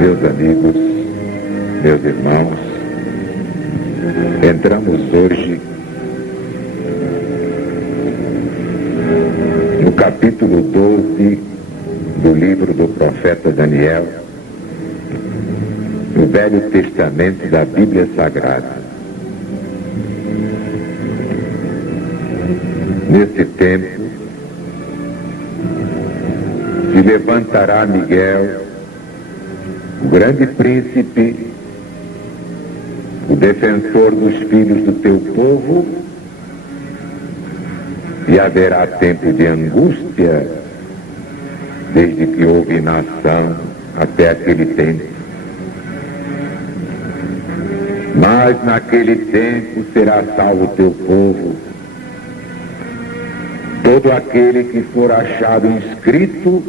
Meus amigos, meus irmãos, entramos hoje no capítulo 12 do livro do profeta Daniel, no Velho Testamento da Bíblia Sagrada. Nesse tempo, se levantará Miguel, o grande príncipe, o defensor dos filhos do teu povo, e haverá tempo de angústia, desde que houve nação até aquele tempo. Mas naquele tempo será salvo o teu povo, todo aquele que for achado inscrito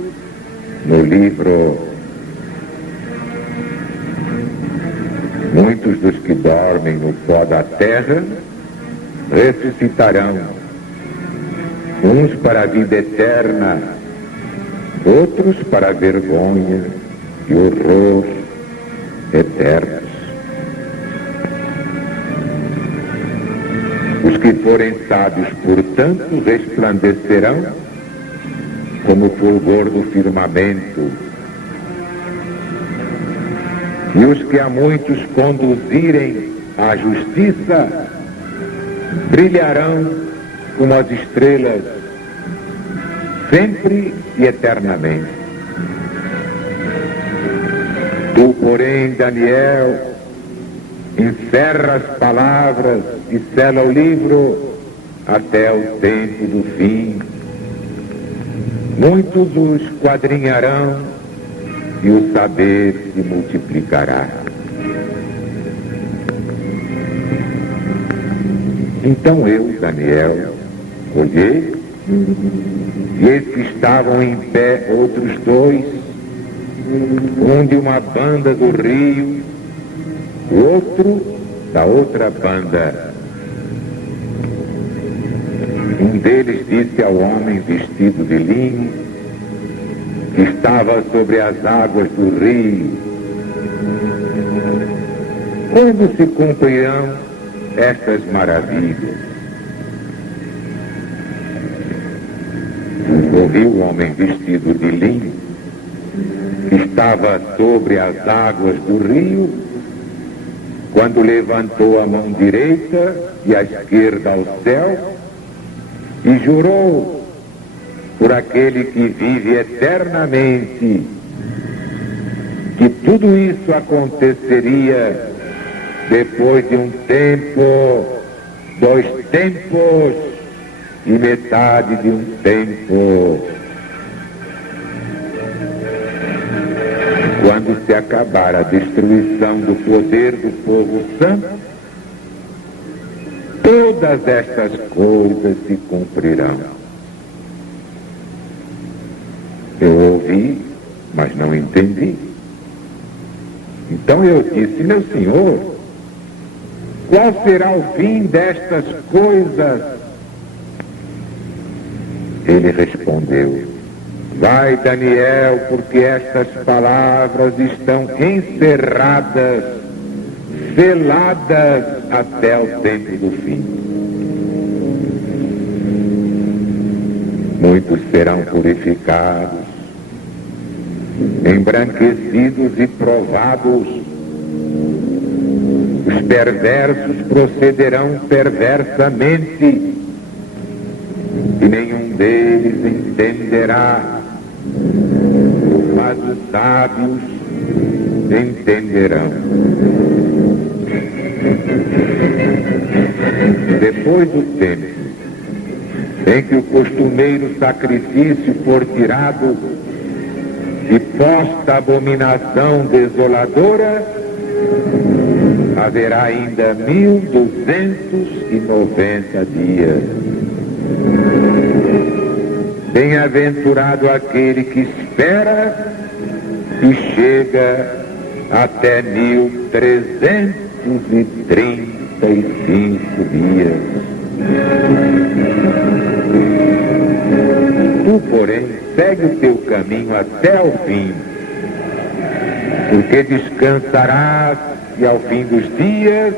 no livro. Muitos dos que dormem no pó da terra ressuscitarão, uns para a vida eterna, outros para a vergonha e horror eternos. Os que forem sábios, portanto, resplandecerão como o fulgor do firmamento, e os que a muitos conduzirem à justiça brilharão como as estrelas, sempre e eternamente. Tu, porém, Daniel, encerra as palavras e sela o livro até o tempo do fim. Muitos o esquadrinharão e o saber se multiplicará. Então eu, Daniel, olhei, e eis que estavam em pé outros dois, um de uma banda do rio, o outro da outra banda. Um deles disse ao homem vestido de linho, que estava sobre as águas do rio: quando se cumprirão estas maravilhas? Ouvi o homem vestido de linho, que estava sobre as águas do rio, quando levantou a mão direita e a esquerda ao céu e jurou por aquele que vive eternamente, que tudo isso aconteceria depois de um tempo, 2 tempos e metade de um tempo. Quando se acabar a destruição do poder do povo santo, todas estas coisas se cumprirão. Eu ouvi, mas não entendi. Então eu disse: meu senhor, qual será o fim destas coisas? Ele respondeu: vai, Daniel, porque estas palavras estão encerradas, seladas até o tempo do fim. Muitos serão purificados, embranquecidos e provados. Os perversos procederão perversamente, e nenhum deles entenderá, mas os sábios entenderão. Depois do tempo em que o costumeiro sacrifício for tirado e posta a abominação desoladora, haverá ainda 1290 dias. Bem-aventurado aquele que espera e chega até 1335 dias. Tu, porém, segue o teu caminho até o fim, porque descansarás e ao fim dos dias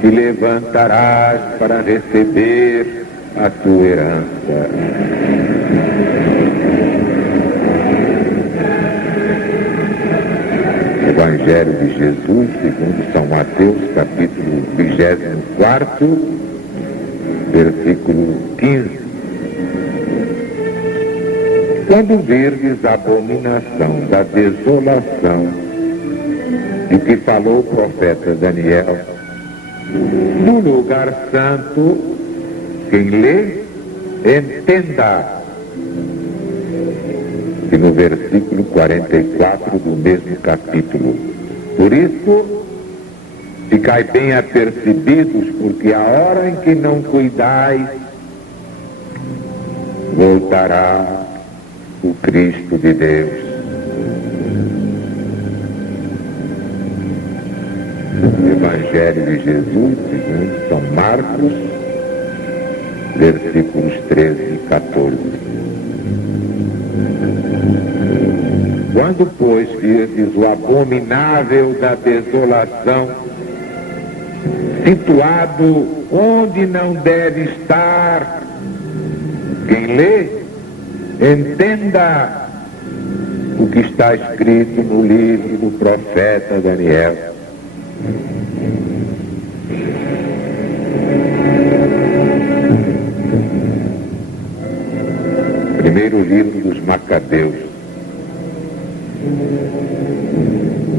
te levantarás para receber a tua herança. Evangelho de Jesus, segundo São Mateus, capítulo 24, versículo 15. Quando virdes a abominação da desolação de que falou o profeta Daniel, no lugar santo, quem lê, entenda. E no versículo 44 do mesmo capítulo. Por isso, ficai bem apercebidos, porque a hora em que não cuidais, voltará o Cristo de Deus. Evangelho de Jesus, segundo São Marcos, versículos 13 e 14. Quando, pois, virdes o abominável da desolação, situado onde não deve estar, quem lê, entenda o que está escrito no livro do profeta Daniel. Primeiro livro dos Macabeus,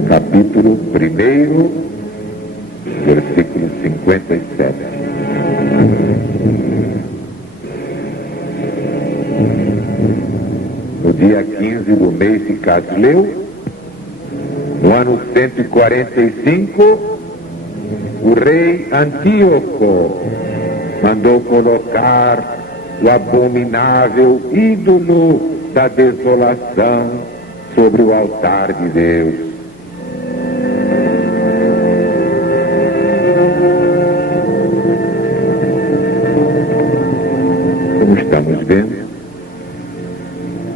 capítulo 1, versículo 57. No dia 15 do mês de Casleu, no ano 145, o rei Antíoco mandou colocar o abominável ídolo da desolação sobre o altar de Deus. Como estamos vendo,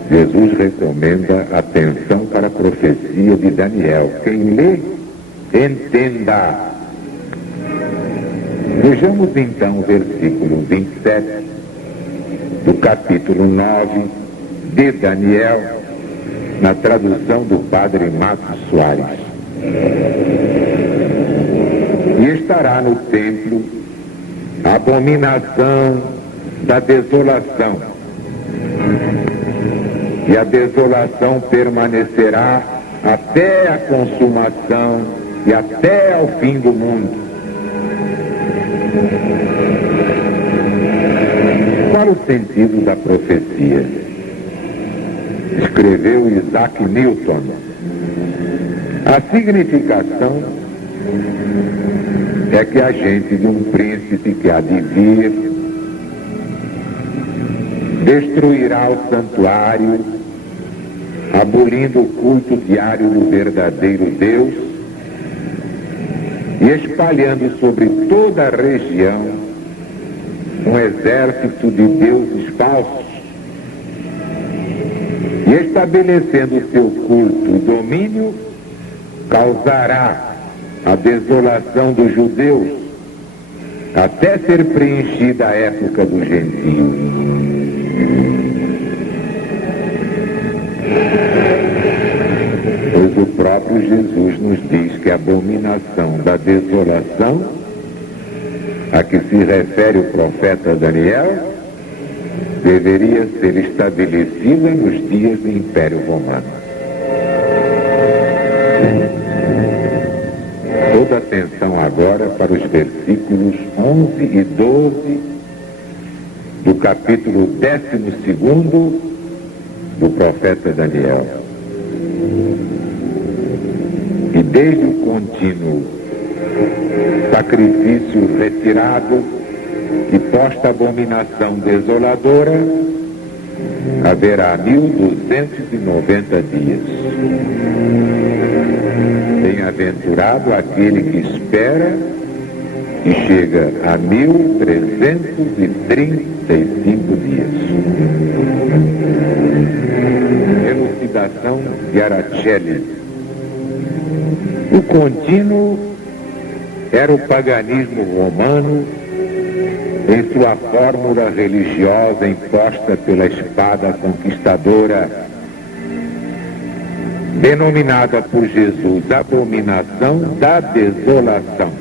Jesus recomenda atenção para a profecia de Daniel. Quem lê, entenda. Vejamos então o versículo 27 do capítulo 9 de Daniel, na tradução do padre Marcos Soares. E estará no templo a abominação da desolação, e a desolação permanecerá até a consumação e até ao fim do mundo. Qual o sentido da profecia? Escreveu Isaac Newton. A significação é que a gente de um príncipe que há de vir destruirá o santuário, abolindo o culto diário do verdadeiro Deus e espalhando sobre toda a região um exército de deuses falsos, e estabelecendo seu culto e domínio, causará a desolação dos judeus até ser preenchida a época dos gentios. Pois o próprio Jesus nos diz que a abominação da desolação, a que se refere o profeta Daniel, deveria ser estabelecida nos dias do Império Romano. Toda atenção agora para os versículos 11 e 12 do capítulo 12 do profeta Daniel. E desde o contínuo sacrifício retirado e posta abominação desoladora, haverá 1290 dias. Bem-aventurado aquele que espera e chega a 1335 dias. Elucidação de Aracelli. O contínuo era o paganismo romano em sua fórmula religiosa imposta pela espada conquistadora, denominada por Jesus abominação da desolação.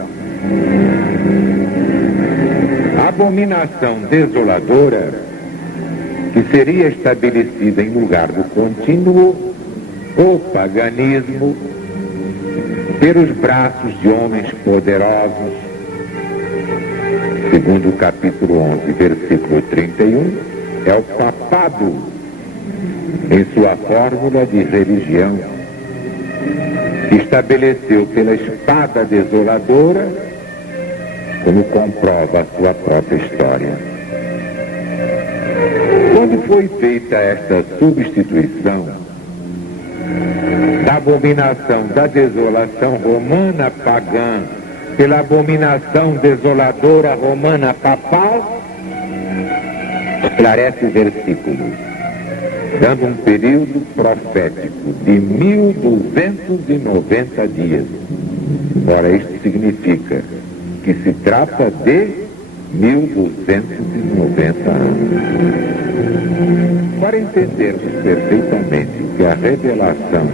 A abominação desoladora, que seria estabelecida em lugar do contínuo, o paganismo, pelos braços de homens poderosos, segundo o capítulo 11, versículo 31, é o papado em sua fórmula de religião, que estabeleceu pela espada desoladora, como comprova a sua própria história. Quando foi feita esta substituição da abominação da desolação romana pagã pela abominação desoladora romana papal, esclarece o versículo, dando um período profético de 1290 dias. Ora, isto significa que se trata de 1290 anos. Para entendermos perfeitamente que a revelação,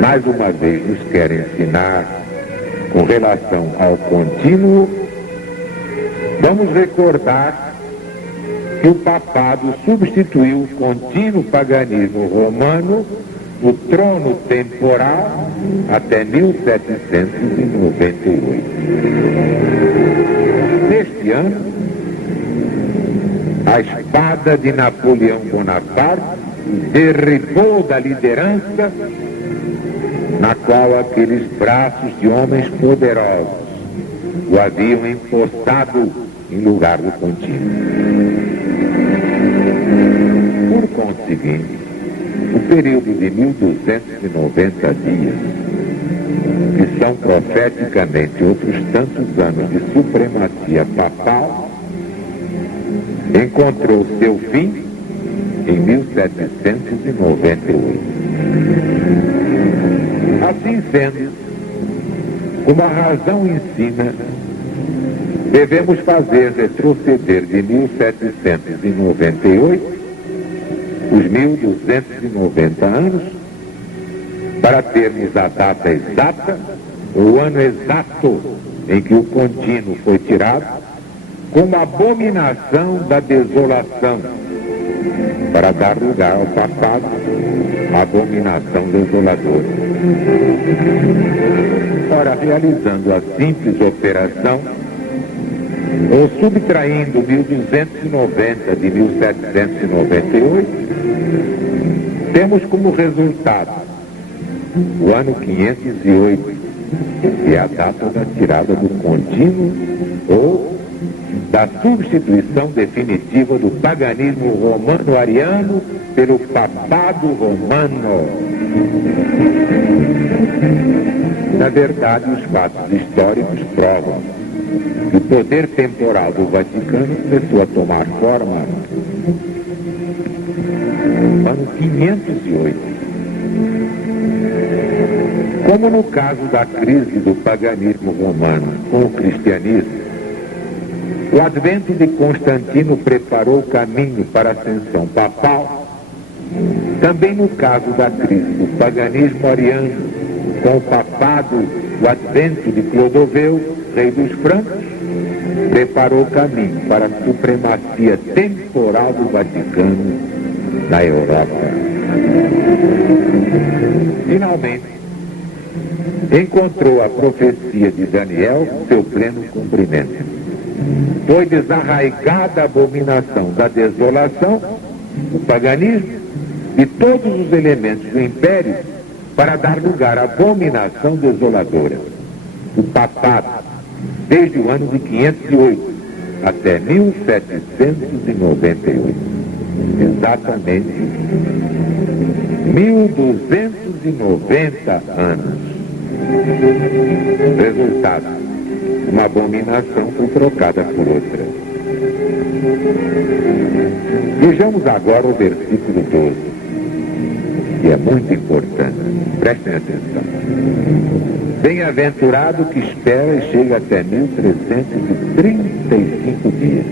mais uma vez, nos quer ensinar com relação ao contínuo, vamos recordar que o papado substituiu o contínuo paganismo romano no trono temporal até 1798. Neste ano, a espada de Napoleão Bonaparte derribou da liderança na qual aqueles braços de homens poderosos o haviam impostado em lugar do contínuo. Por conseguinte, o período de 1290 dias, que são profeticamente outros tantos anos de supremacia papal, encontrou seu fim em 1798. Assim sendo, como a razão ensina, devemos fazer retroceder de 1798 os 1290 anos para termos a data exata, o ano exato em que o contínuo foi tirado, como abominação da desolação, para dar lugar ao papado, a abominação desoladora. Ora, realizando a simples operação, ou subtraindo 1290 de 1798, temos como resultado o ano 508, que é a data da tirada do contínuo ou da substituição definitiva do paganismo romano-ariano pelo papado romano. Na verdade, os fatos históricos provam que o poder temporal do Vaticano começou a tomar forma no ano 508. Como no caso da crise do paganismo romano com o cristianismo, o advento de Constantino preparou o caminho para a ascensão papal. Também no caso da crise do paganismo ariano, com o papado, o advento de Clodoveu, rei dos francos, preparou o caminho para a supremacia temporal do Vaticano na Europa. Finalmente, encontrou a profecia de Daniel seu pleno cumprimento. Foi desarraigada a abominação da desolação, o paganismo, e todos os elementos do império para dar lugar à abominação desoladora, o papado, desde o ano de 508 até 1798. exatamente 1290 anos. Resultado: uma abominação foi trocada por outra. Vejamos agora o versículo 12, que é muito importante. Prestem atenção. Bem-aventurado que espera e chega até 1335 dias.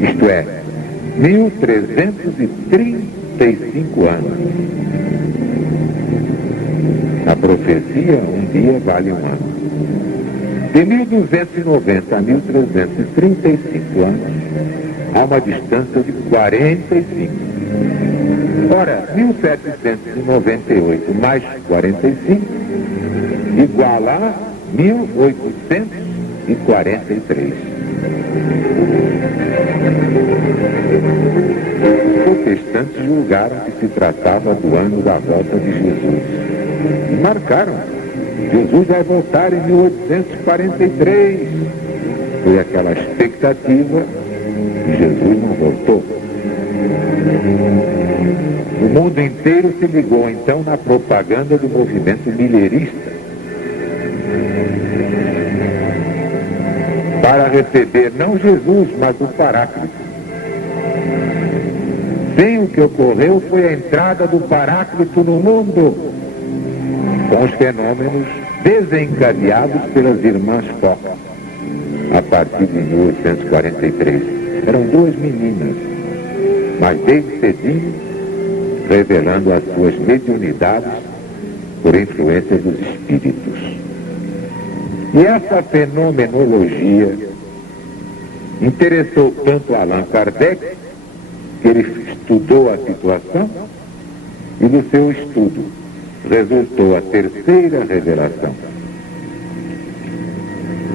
Isto é, 1335 anos. A profecia, um dia vale um ano. De 1290 a 1335 anos, há uma distância de 45. Ora, 1798 mais 45 igual a 1843. Os protestantes julgaram que se tratava do ano da volta de Jesus. E marcaram. Jesus vai voltar em 1843. Foi aquela expectativa e Jesus não voltou. O mundo inteiro se ligou então na propaganda do movimento millerista para receber não Jesus, mas o Paráclito. Sim, o que ocorreu foi a entrada do Paráclito no mundo, com os fenômenos desencadeados pelas irmãs Fox, a partir de 1843. Eram duas meninas, mas desde cedinho, revelando as suas mediunidades por influência dos espíritos. E essa fenomenologia interessou tanto Allan Kardec, que ele estudou a situação, e do seu estudo resultou a terceira revelação.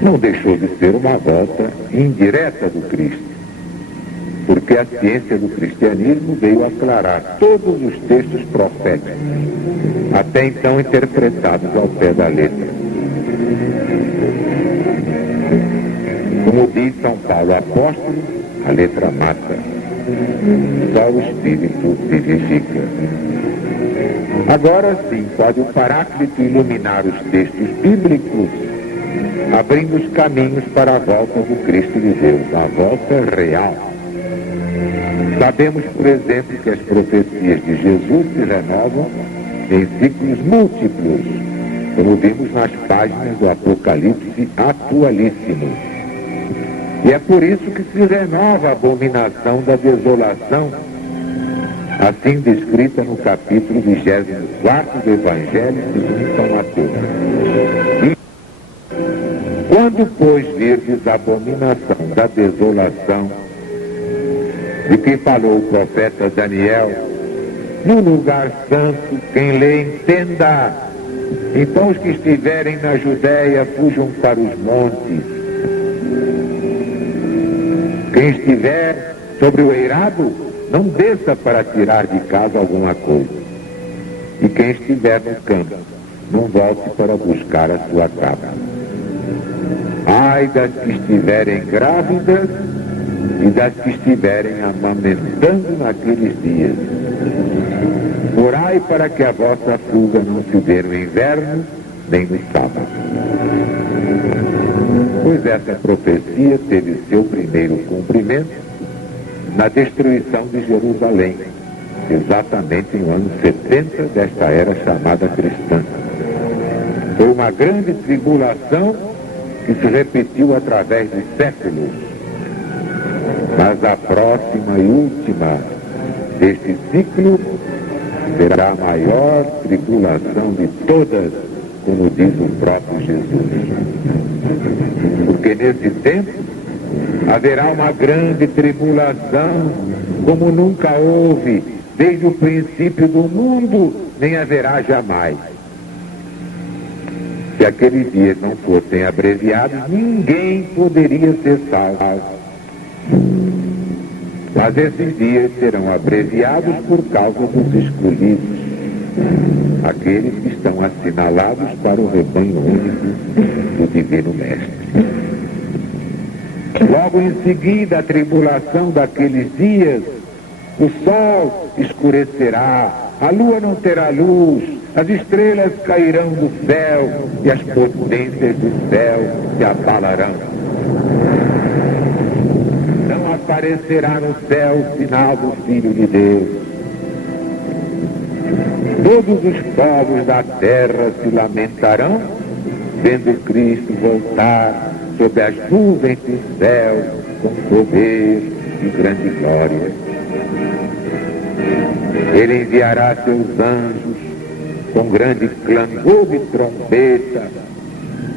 Não deixou de ser uma volta indireta do Cristo, porque a ciência do cristianismo veio aclarar todos os textos proféticos, até então interpretados ao pé da letra. Como diz São Paulo apóstolo, a letra mata, só o Espírito vivifica. Agora sim, pode o Paráclito iluminar os textos bíblicos, abrindo os caminhos para a volta do Cristo de Deus, a volta real. Sabemos, por exemplo, que as profecias de Jesus se renovam em ciclos múltiplos, como vimos nas páginas do Apocalipse atualíssimo. E é por isso que se renova a abominação da desolação, assim descrita no capítulo 24 do Evangelho segundo São Mateus. E quando, pois, virdes a abominação da desolação, de que falou o profeta Daniel, no lugar santo, quem lê entenda. Então os que estiverem na Judéia fujam para os montes. Quem estiver sobre o eirado, não desça para tirar de casa alguma coisa. E quem estiver no campo, não volte para buscar a sua capa. Ai das que estiverem grávidas e das que estiverem amamentando naqueles dias. Orai para que a vossa fuga não se dê no inverno, nem no sábado. Pois essa profecia teve seu primeiro cumprimento na destruição de Jerusalém, exatamente no ano 70 desta era chamada cristã. Foi uma grande tribulação que se repetiu através de séculos. Mas a próxima e última deste ciclo será a maior tribulação de todas, como diz o próprio Jesus. Porque nesse tempo haverá uma grande tribulação, como nunca houve, desde o princípio do mundo, nem haverá jamais. Se aqueles dias não fossem abreviados, ninguém poderia ser salvo. Mas esses dias serão abreviados por causa dos escolhidos, aqueles que estão assinalados para o rebanho único do Divino Mestre. Logo em seguida, a tribulação daqueles dias o sol escurecerá, a lua não terá luz, as estrelas cairão do céu e as potências do céu se abalarão. Não aparecerá no céu o sinal do Filho de Deus. Todos os povos da terra se lamentarão, vendo Cristo voltar sob as nuvens do céu com poder e grande glória. Ele enviará seus anjos com grande clangor de trombeta,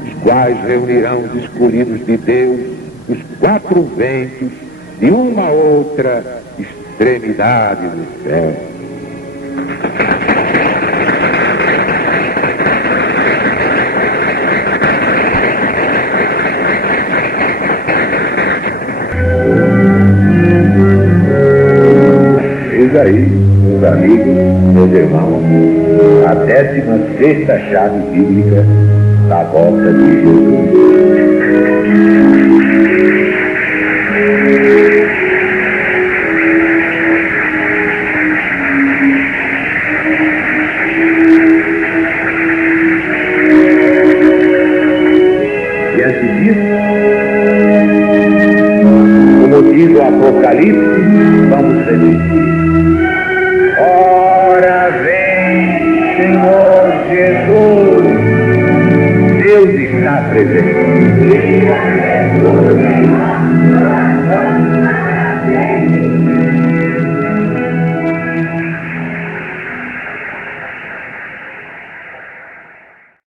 os quais reunirão os escolhidos de Deus dos quatro ventos de uma a outra extremidade do céu. Eis aí, meus amigos, meus irmãos, a 16ª chave bíblica da volta de Jesus. Diante disso, como diz o Apocalipse, vamos repetir. Ora vem, Senhor Jesus, Deus está presente.